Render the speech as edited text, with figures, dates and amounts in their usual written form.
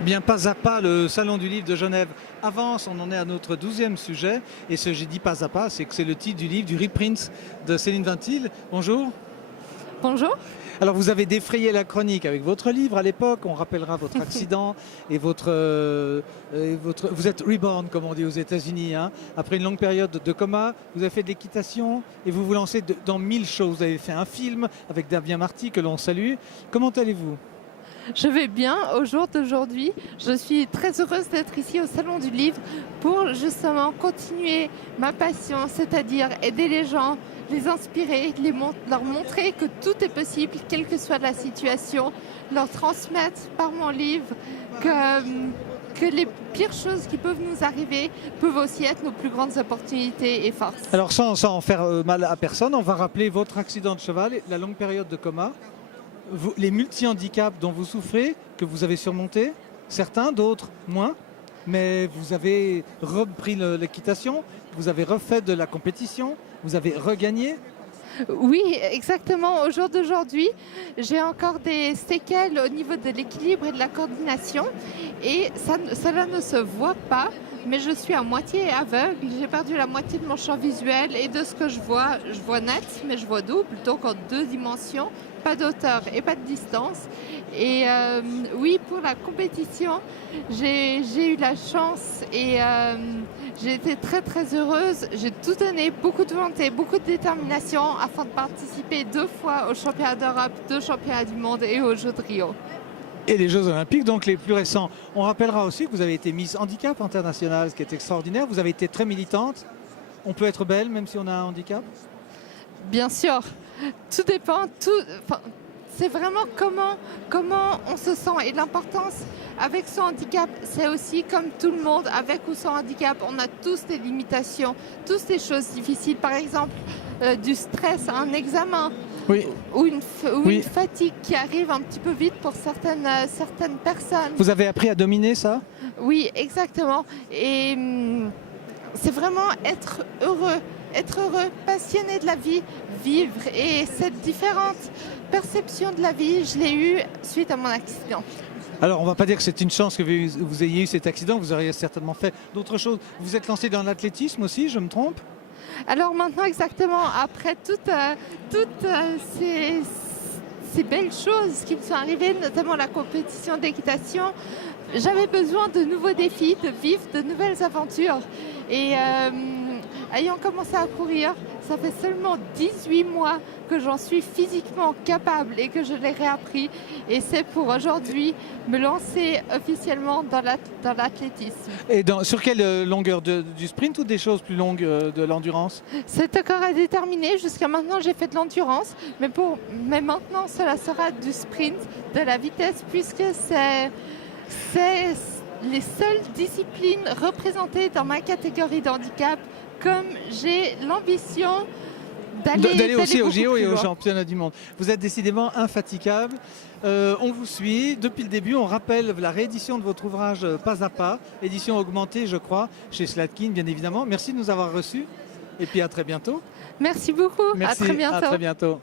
Bien, pas à pas, le Salon du Livre de Genève avance, on en est à notre 12e sujet. Et ce j'ai dit pas à pas, c'est que c'est le titre du livre, du reprint de Céline Vintil. Bonjour. Bonjour. Alors vous avez défrayé la chronique avec votre livre à l'époque, on rappellera votre accident et vous êtes reborn comme on dit aux États-Unis, hein. Après une longue période de coma, vous avez fait de l'équitation et vous vous lancez dans 1000 choses. Vous avez fait un film avec Damien Marty que l'on salue. Comment allez-vous ? Je vais bien au jour d'aujourd'hui. Je suis très heureuse d'être ici au Salon du Livre pour justement continuer ma passion, c'est-à-dire aider les gens, les inspirer, leur montrer que tout est possible, quelle que soit la situation, leur transmettre par mon livre que les pires choses qui peuvent nous arriver peuvent aussi être nos plus grandes opportunités et forces. Alors sans en faire mal à personne, on va rappeler votre accident de cheval, la longue période de coma. Les multi-handicaps dont vous souffrez, que vous avez surmontés, certains, d'autres moins, mais vous avez repris l'équitation, vous avez refait de la compétition, vous avez regagné. Oui, exactement. Au jour d'aujourd'hui, j'ai encore des séquelles au niveau de l'équilibre et de la coordination et cela ne se voit pas, mais je suis à moitié aveugle. J'ai perdu la moitié de mon champ visuel et de ce que je vois net, mais je vois double, donc en 2 dimensions, pas d'auteur et pas de distance. Et oui, pour la compétition, j'ai eu la chance et j'ai été très très heureuse. J'ai tout donné, beaucoup de volonté, beaucoup de détermination afin de participer 2 fois aux championnats d'Europe, 2 championnats du monde et aux Jeux de Rio. Et les Jeux Olympiques, donc les plus récents. On rappellera aussi que vous avez été Miss Handicap internationale, ce qui est extraordinaire. Vous avez été très militante. On peut être belle même si on a un handicap ? Bien sûr, tout dépend. C'est vraiment comment on se sent. Et l'importance avec son handicap, c'est aussi comme tout le monde, avec ou sans handicap, on a tous des limitations, tous des choses difficiles. Par exemple, du stress à un examen. Oui. Ou une fatigue qui arrive un petit peu vite pour certaines personnes. Vous avez appris à dominer ça ? Oui, exactement. Et c'est vraiment être heureux, passionné de la vie, vivre. Et cette différente perception de la vie, je l'ai eue suite à mon accident. Alors, on ne va pas dire que c'est une chance que vous ayez eu cet accident, vous auriez certainement fait d'autres choses. Vous êtes lancé dans l'athlétisme aussi, je me trompe ? Alors maintenant, exactement, après toutes ces belles choses qui me sont arrivées, notamment la compétition d'équitation, j'avais besoin de nouveaux défis, de vivre de nouvelles aventures. Et ayant commencé à courir, ça fait seulement 18 mois que j'en suis physiquement capable et que je l'ai réappris. Et c'est pour aujourd'hui me lancer officiellement dans l'athlétisme. Et sur quelle longueur du sprint ou des choses plus longues de l'endurance ? C'est encore à déterminer. Jusqu'à maintenant, j'ai fait de l'endurance. Mais maintenant, cela sera du sprint, de la vitesse, puisque c'est les seules disciplines représentées dans ma catégorie de handicap, comme j'ai l'ambition d'aller aussi au JO et au aux championnats du monde. Vous êtes décidément infatigable. On vous suit depuis le début. On rappelle la réédition de votre ouvrage Pas à pas, édition augmentée, je crois, chez Slatkin, bien évidemment. Merci de nous avoir reçus et puis à très bientôt. Merci beaucoup. Merci, à très bientôt. À très bientôt.